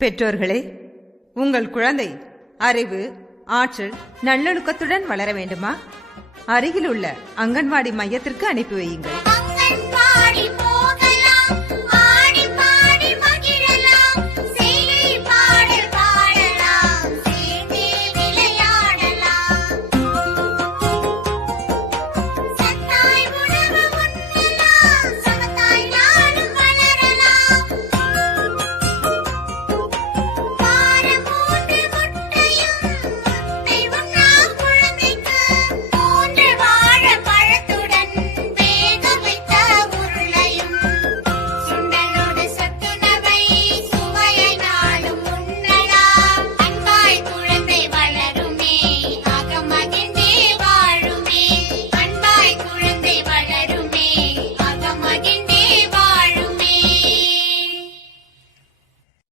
பெற்றோர்களே, உங்கள் குழந்தை அறிவு, ஆற்றல், நல்லொழுக்கத்துடன் வளர வேண்டுமா? அருகில் உள்ள அங்கன்வாடி மையத்திற்கு அனுப்பி வையுங்கள்.